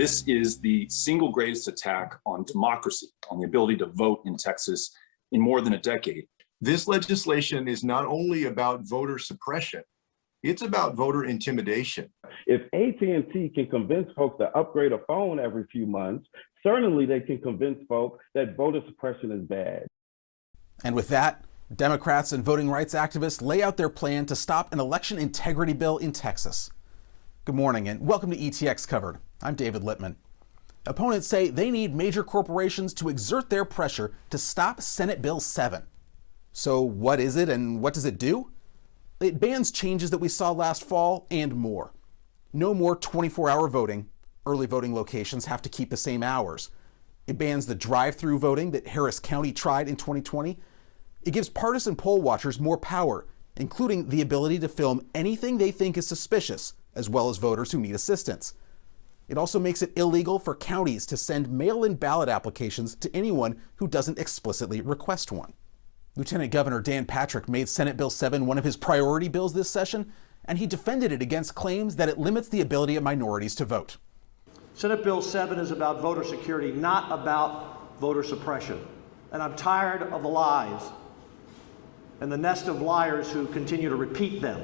This is the single greatest attack on democracy, on the ability to vote in Texas in more than a decade. This legislation is not only about voter suppression, it's about voter intimidation. If AT&T can convince folks to upgrade a phone every few months, certainly they can convince folks that voter suppression is bad. And with that, Democrats and voting rights activists lay out their plan to stop an election integrity bill in Texas. Good morning and welcome to ETX Covered. I'm David Littman. Opponents say they need major corporations to exert their pressure to stop Senate Bill 7. So what is it and what does it do? It bans changes that we saw last fall and more. No more 24-hour voting. Early voting locations have to keep the same hours. It bans the drive-through voting that Harris County tried in 2020. It gives partisan poll watchers more power, including the ability to film anything they think is suspicious, as well as voters who need assistance. It also makes it illegal for counties to send mail-in ballot applications to anyone who doesn't explicitly request one. Lieutenant Governor Dan Patrick made Senate Bill 7 one of his priority bills this session, and he defended it against claims that it limits the ability of minorities to vote. Senate Bill 7 is about voter security, not about voter suppression. And I'm tired of the lies and the nest of liars who continue to repeat them.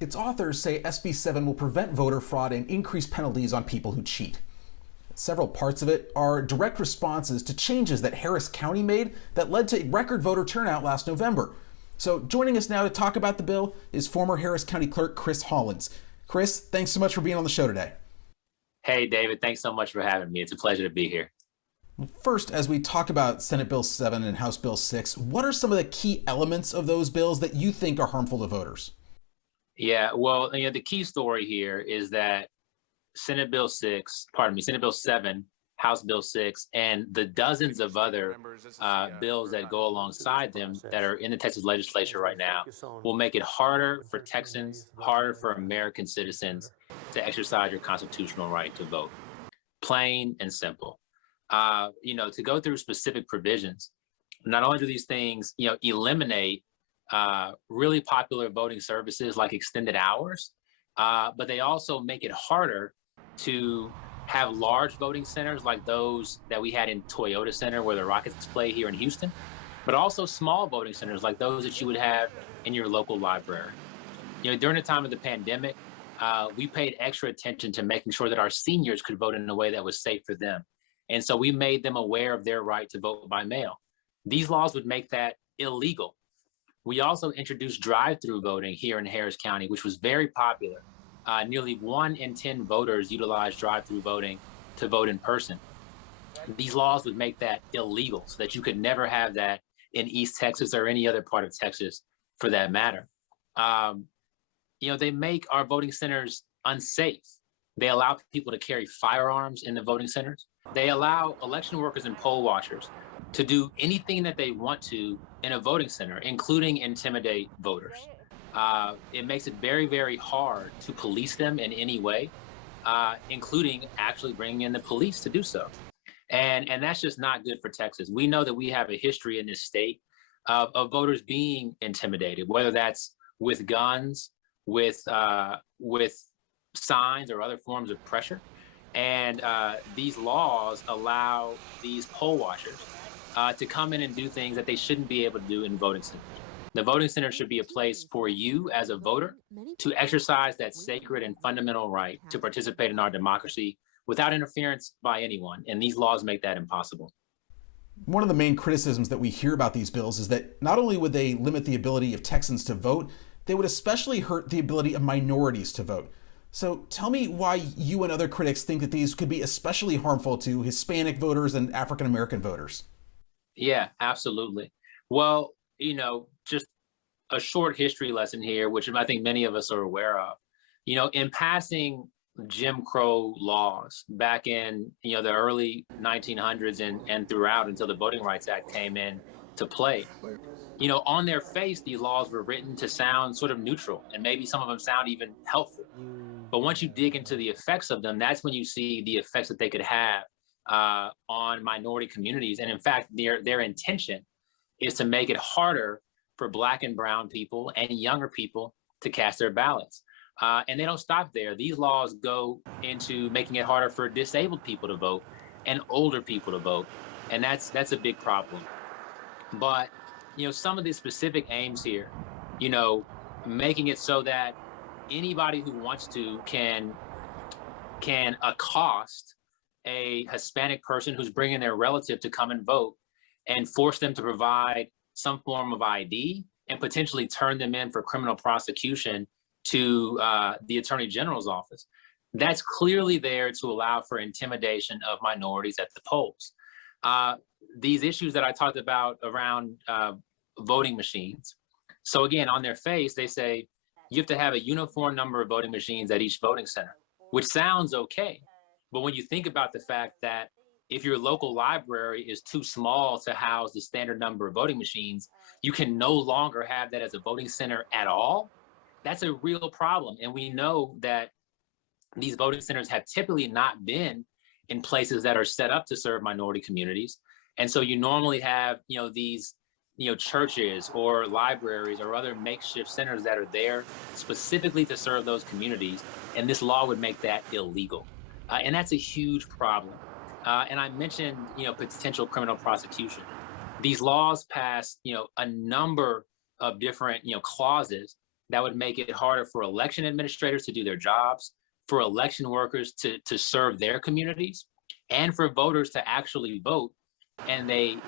Its authors say SB 7 will prevent voter fraud and increase penalties on people who cheat. Several parts of it are direct responses to changes that Harris County made that led to record voter turnout last November. So joining us now to talk about the bill is former Harris County Clerk Chris Hollins. Chris, thanks so much for being on the show today. Hey, David, thanks so much for having me. It's a pleasure to be here. First, as we talk about Senate Bill 7 and House Bill 6, what are some of the key elements of those bills that you think are harmful to voters? Yeah, well, the key story here is that Senate Bill 7, House Bill 6, and the dozens of other bills that go alongside them that are in the Texas legislature right now will make it harder for Texans, harder for American citizens to exercise your constitutional right to vote. Plain and simple. To go through specific provisions, not only do these things, eliminate really popular voting services like extended hours, but they also make it harder to have large voting centers like those that we had in Toyota Center where the Rockets play here in Houston, but also small voting centers like those that you would have in your local library. During the time of the pandemic, we paid extra attention to making sure that our seniors could vote in a way that was safe for them. And so we made them aware of their right to vote by mail. These laws would make that illegal. We also introduced drive-through voting here in Harris County, which was very popular. Nearly 1 in 10 voters utilize drive-through voting to vote in person. These laws would make that illegal so that you could never have that in East Texas or any other part of Texas for that matter. They make our voting centers unsafe. They allow people to carry firearms in the voting centers. They allow election workers and poll watchers to do anything that they want to in a voting center, including intimidate voters. It makes it very, very hard to police them in any way, including actually bringing in the police to do so. And that's just not good for Texas. We know that we have a history in this state of voters being intimidated, whether that's with guns, with signs or other forms of pressure. And these laws allow these poll watchers to come in and do things that they shouldn't be able to do in voting centers. The voting center should be a place for you as a voter to exercise that sacred and fundamental right to participate in our democracy without interference by anyone. And these laws make that impossible. One of the main criticisms that we hear about these bills is that not only would they limit the ability of Texans to vote, they would especially hurt the ability of minorities to vote. So tell me why you and other critics think that these could be especially harmful to Hispanic voters and African American voters. Yeah, absolutely. Well, just a short history lesson here, which I think many of us are aware of. In passing Jim Crow laws back in, the early 1900s and throughout until the Voting Rights Act came in to play, on their face, these laws were written to sound sort of neutral, and maybe some of them sound even helpful. But once you dig into the effects of them, that's when you see the effects that they could have on minority communities. And in fact, their intention is to make it harder for Black and brown people and younger people to cast their ballots. And they don't stop there. These laws go into making it harder for disabled people to vote and older people to vote. And that's a big problem. But, some of the specific aims here, making it so that anybody who wants to can accost a Hispanic person who's bringing their relative to come and vote and force them to provide some form of ID and potentially turn them in for criminal prosecution to the Attorney General's office. That's clearly there to allow for intimidation of minorities at the polls. These issues that I talked about around voting machines. So again, on their face, they say you have to have a uniform number of voting machines at each voting center, which sounds okay. But when you think about the fact that if your local library is too small to house the standard number of voting machines, you can no longer have that as a voting center at all. That's a real problem. And we know that these voting centers have typically not been in places that are set up to serve minority communities. And so you normally have, these, churches or libraries or other makeshift centers that are there specifically to serve those communities. And this law would make that illegal. And that's a huge problem. And I mentioned, potential criminal prosecution. These laws pass, a number of different, clauses that would make it harder for election administrators to do their jobs, for election workers to serve their communities, and for voters to actually vote. And they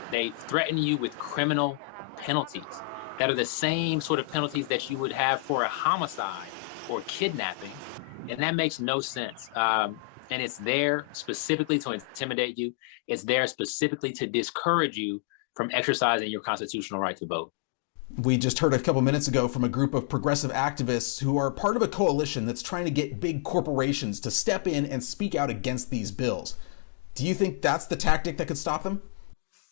threaten you with criminal penalties that are the same sort of penalties that you would have for a homicide or kidnapping. And that makes no sense. And it's there specifically to intimidate you. It's there specifically to discourage you from exercising your constitutional right to vote. We just heard a couple minutes ago from a group of progressive activists who are part of a coalition that's trying to get big corporations to step in and speak out against these bills. Do you think that's the tactic that could stop them?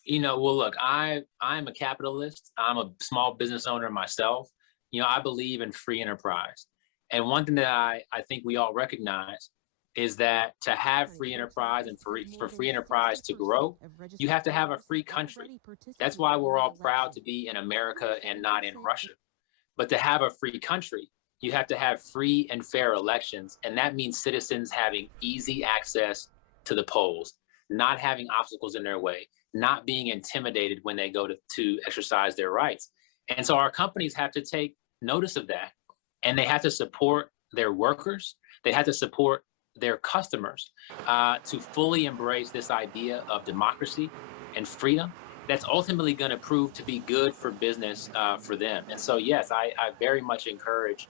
Well, look, I'm a capitalist. I'm a small business owner myself. I believe in free enterprise. And one thing that I think we all recognize is that to have free enterprise and for free enterprise to grow, you have to have a free country. That's why we're all proud to be in America and not in Russia. But to have a free country, you have to have free and fair elections. And that means citizens having easy access to the polls, not having obstacles in their way, not being intimidated when they go to exercise their rights. And so our companies have to take notice of that. And they have to support their workers. They have to support their customers to fully embrace this idea of democracy and freedom that's ultimately going to prove to be good for business for them. And so, yes, I very much encourage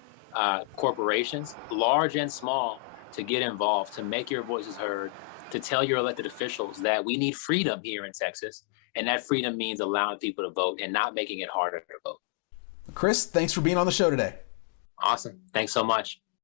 corporations, large and small, to get involved, to make your voices heard, to tell your elected officials that we need freedom here in Texas. And that freedom means allowing people to vote and not making it harder to vote. Chris, thanks for being on the show today. Awesome. Thanks so much.